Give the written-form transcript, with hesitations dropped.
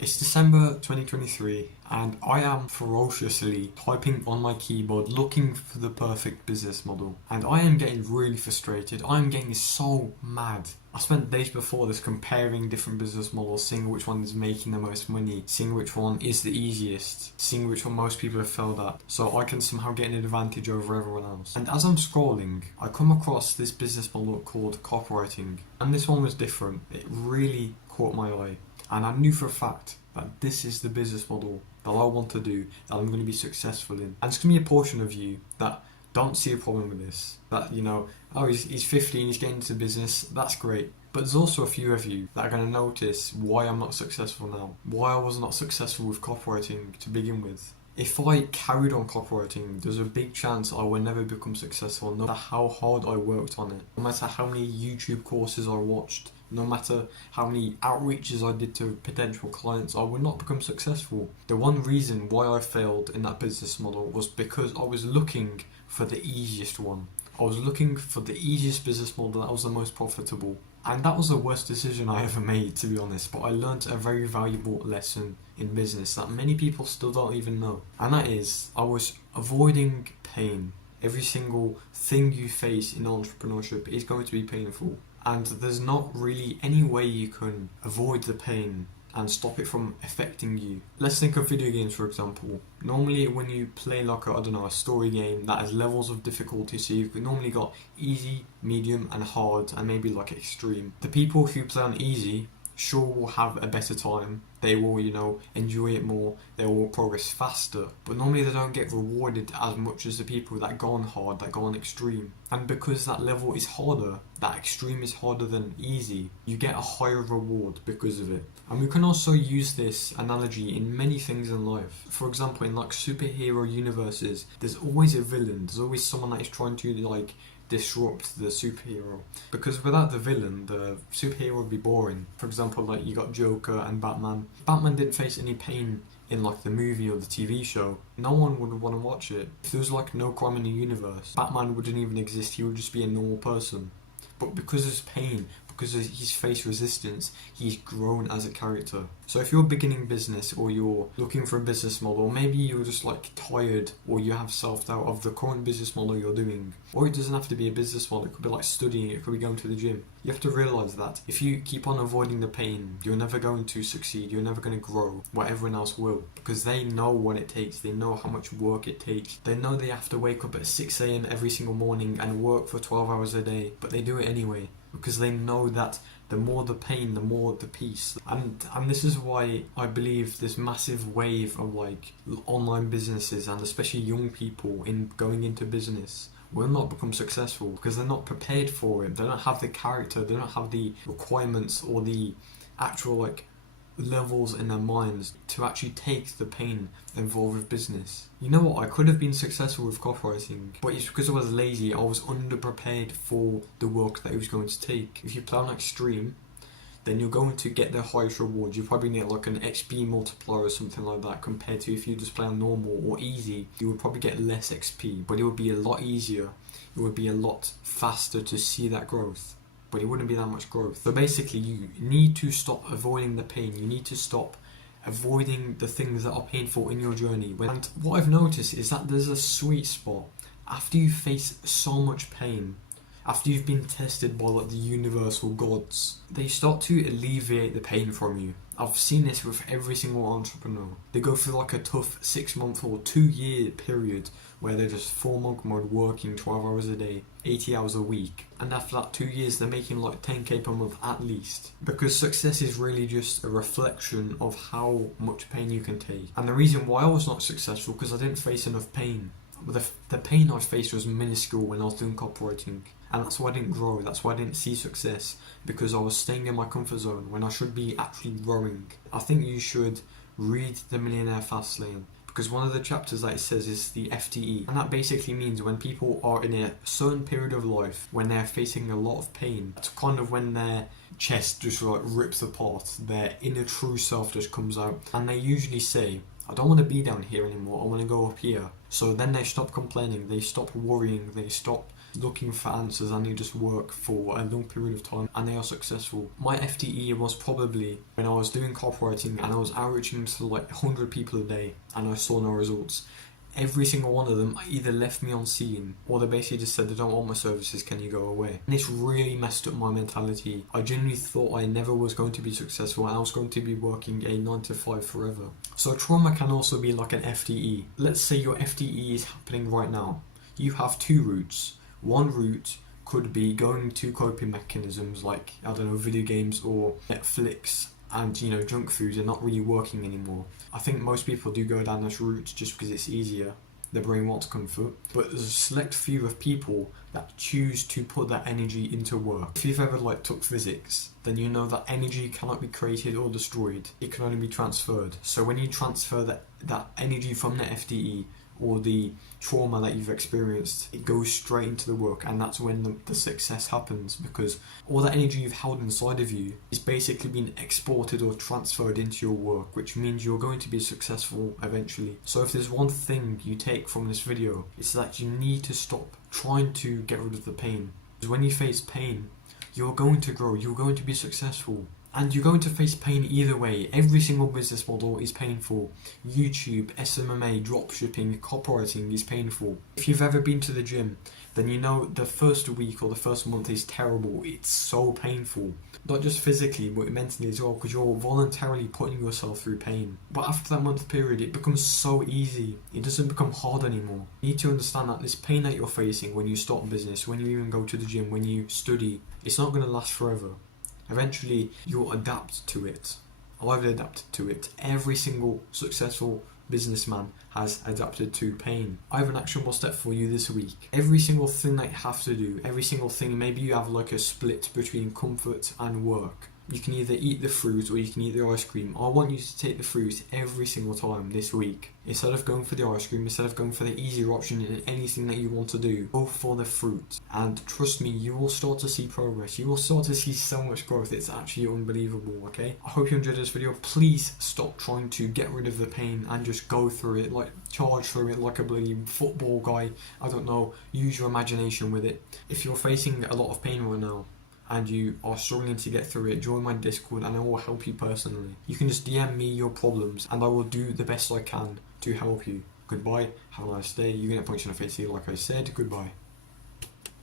It's December 2023 and I am ferociously typing on my keyboard looking for the perfect business model, and I am getting really frustrated. I am getting so mad. I spent days before this comparing different business models, seeing which one is making the most money, seeing which one is the easiest, seeing which one most people have failed at, so I can somehow get an advantage over everyone else. And as I'm scrolling, I come across this business model called copywriting, and this one was different. It really caught my eye, and I knew for a fact that this is the business model that I want to do, that I'm going to be successful in. And there's going to be a portion of you that don't see a problem with this, that, you know, oh, he's 15, he's getting into business, that's great. But there's also a few of you that are going to notice why I'm not successful now, why I was not successful with copywriting to begin with. If I carried on copywriting, there's a big chance I will never become successful, no matter how hard I worked on it, no matter how many YouTube courses I watched, no matter how many outreaches I did to potential clients, I would not become successful. The one reason why I failed in that business model was because I was looking for the easiest one. I was looking for the easiest business model that was the most profitable. And that was the worst decision I ever made, to be honest, but I learnt a very valuable lesson in business that many people still don't even know. And that is, I was avoiding pain. Every single thing you face in entrepreneurship is going to be painful. And there's not really any way you can avoid the pain and stop it from affecting you. Let's think of video games, for example. Normally when you play like a story game that has levels of difficulty, so you've normally got easy, medium and hard, and maybe like extreme. The people who play on easy sure will have a better time, they will, enjoy it more, they will progress faster, but normally they don't get rewarded as much as the people that go on hard, that go on extreme. And because that level is harder, that extreme is harder than easy, you get a higher reward because of it. And we can also use this analogy in many things in life. For example, in like superhero universes, there's always a villain, there's always someone that is trying to disrupt the superhero, because without the villain the superhero would be boring. For example, like you got Joker and Batman. Batman didn't face any pain in like the movie or the TV show. No one would want to watch it. If there was like no crime in the universe, Batman wouldn't even exist, he would just be a normal person. But because there's pain, because he's faced resistance, he's grown as a character. So if you're a beginning business, or you're looking for a business model, or maybe you're just like tired, or you have self-doubt of the current business model you're doing, or it doesn't have to be a business model, it could be like studying, it could be going to the gym. You have to realise that if you keep on avoiding the pain, you're never going to succeed, you're never going to grow what everyone else will, because they know what it takes, they know how much work it takes, they know they have to wake up at 6 AM every single morning and work for 12 hours a day, but they do it anyway, because they know that the more the pain, the more the peace. And this is why I believe this massive wave of like online businesses, and especially young people in going into business, will not become successful because they're not prepared for it. They don't have the character, they don't have the requirements or the actual levels in their minds to actually take the pain involved with business. You know what, I could have been successful with copywriting, but it's because I was lazy. I was underprepared for the work that it was going to take. If you play on extreme, then you're going to get the highest reward. You probably need like an XP multiplier or something like that, compared to if you just play on normal or easy, you would probably get less XP, but it would be a lot easier, it would be a lot faster to see that growth, but it wouldn't be that much growth. So basically, you need to stop avoiding the pain. You need to stop avoiding the things that are painful in your journey. And what I've noticed is that there's a sweet spot after you face so much pain, after you've been tested by like the universal gods. They start to alleviate the pain from you. I've seen this with every single entrepreneur. They go through like a tough 6-month or 2-year period where they're just full monk mode, working 12 hours a day, 80 hours a week. And after that 2 years, they're making like 10k per month at least. Because success is really just a reflection of how much pain you can take. And the reason why I was not successful, because I didn't face enough pain. The pain I faced was minuscule when I was doing copywriting, and that's why I didn't grow, that's why I didn't see success, because I was staying in my comfort zone when I should be actually growing. I think you should read The Millionaire Fastlane, because one of the chapters that it says is the FTE, and that basically means when people are in a certain period of life when they're facing a lot of pain, it's kind of when their chest just like rips apart, their inner true self just comes out, and they usually say, I don't want to be down here anymore, I want to go up here. So then they stop complaining, they stop worrying, they stop looking for answers and they just work for a long period of time and they are successful. My FTE was probably when I was doing copywriting and I was outreaching to like 100 people a day and I saw no results. Every single one of them either left me on scene or they basically just said they don't want my services, can you go away? And this really messed up my mentality. I genuinely thought I never was going to be successful and I was going to be working a 9 to 5 forever. So trauma can also be like an FTE. Let's say your FTE is happening right now. You have two routes. One route could be going to coping mechanisms like, I don't know, video games or Netflix, and junk foods are not really working anymore. I think most people do go down this route just because it's easier. The brain wants comfort, but there's a select few of people that choose to put that energy into work. If you've ever took physics, then you know that energy cannot be created or destroyed. It can only be transferred. So when you transfer that energy from the FTE or the trauma that you've experienced, it goes straight into the work, and that's when the success happens, because all that energy you've held inside of you is basically being exported or transferred into your work, which means you're going to be successful eventually. So if there's one thing you take from this video, it's that you need to stop trying to get rid of the pain. Because when you face pain, you're going to grow, you're going to be successful. And you're going to face pain either way. Every single business model is painful. YouTube, SMMA, dropshipping, copywriting is painful. If you've ever been to the gym, then you know the first week or the first month is terrible. It's so painful. Not just physically, but mentally as well, because you're voluntarily putting yourself through pain. But after that month period, it becomes so easy. It doesn't become hard anymore. You need to understand that this pain that you're facing when you start a business, when you even go to the gym, when you study, it's not going to last forever. Eventually, you'll adapt to it. I've adapted to it. Every single successful businessman has adapted to pain. I have an actionable step for you this week. Every single thing that you have to do, every single thing, maybe you have a split between comfort and work. You can either eat the fruit or you can eat the ice cream. I want you to take the fruit every single time this week. Instead of going for the ice cream, instead of going for the easier option in anything that you want to do, go for the fruit. And trust me, you will start to see progress. You will start to see so much growth. It's actually unbelievable, okay? I hope you enjoyed this video. Please stop trying to get rid of the pain and just go through it, charge through it like a bloody football guy. I don't know, use your imagination with it. If you're facing a lot of pain right now, and you are struggling to get through it, join my Discord and I will help you personally. You can just DM me your problems and I will do the best I can to help you. Goodbye, have a nice day. You're going to punch in the face here like I said. Goodbye.